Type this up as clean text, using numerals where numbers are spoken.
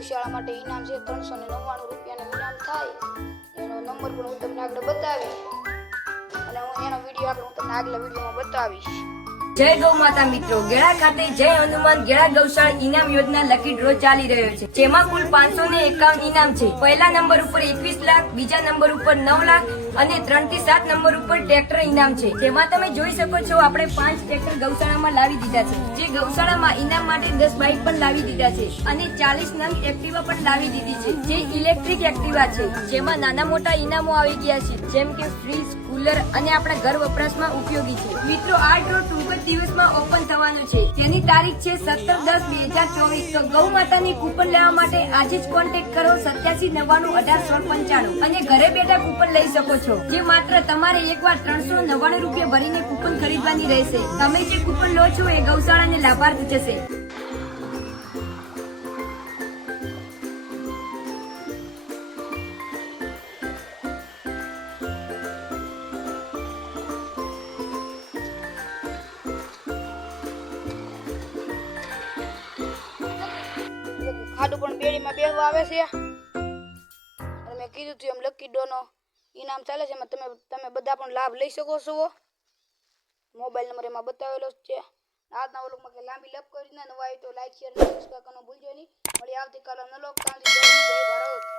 ગૌશાળા માટે ઇનામ છે 399 રૂપિયાનું ઇનામ થાય. એનો નંબર પણ હું તમને આગળ બતાવીશ અને હું એનો વિડીયો આગળ હું તમને આગલા વિડીયોમાં બતાવીશ. જય ગૌ માતા મિત્રો, ગેળા ખાતે જય હનુમાન ગેળા ગૌશાળા ઇનામ યોજના લકી ડ્રો ચાલી રહ્યો છે, જેમાં કુલ 551 ઇનામ છે. પહેલા નંબર ઉપર 21 લાખ, બીજા નંબર ઉપર 9 લાખ અને 3 થી 7 નંબર ઉપર ટ્રેક્ટર ઇનામ છે. જેમાં તમે જોઈ શકો છો આપણે 5 ટ્રેક્ટર ગૌશાળામાં લાવી દીધા છે. જે ગૌશાળામાં ઇનામ માટે 10 બાઇક પણ લાવી દીધા છે અને 40 નંગ એક્ટિવા પણ લાવી દીધી છે, જે ઇલેક્ટ્રિક એક્ટિવા છે. જેમાં નાના મોટા ઇનામો આવી ગયા છે, જેમ કે ફ્રીજ, કુલર અને આપણા ઘર વપરાશમાં ઉપયોગી છે. મિત્રો, આ ડ્રો ટૂંક જ દિવસમાં ઓપન થવાનો છે. તેની તારીખ છે 17/10/2024. તો ગૌ માતાની કૂપન લેવા માટે આજે જ કોન્ટેક્ટ કરો 8790181695 અને ઘરે બેઠા કૂપન લઈ શકો છો. જે માત્ર તમારે એકવાર 399 રૂપિયા ભરીને કૂપન ખરીદવાની રહેશે. તમે જે કૂપન લો છો એ ગૌશાળાને લાભાર્થ જશે. ખાડું પણ બેડીમાં બેહવા આવે છે અને મેં કીધું હતું એમ લકી ડ્રોનો ઇનામ ચાલે છે, એમાં તમે બધા પણ લાભ લઈ શકો છો. મોબાઈલ નંબર એમાં બતાવેલો જ છે. આજના વ્લોગમાં કે લાંબી લપ કરીને નવા હોય તો લાઈક શેર અને સબસ્ક્રાઇબ કરવાનું ભૂલજો નહીં. મળી આવતીકાલે નલો. જય ભારત.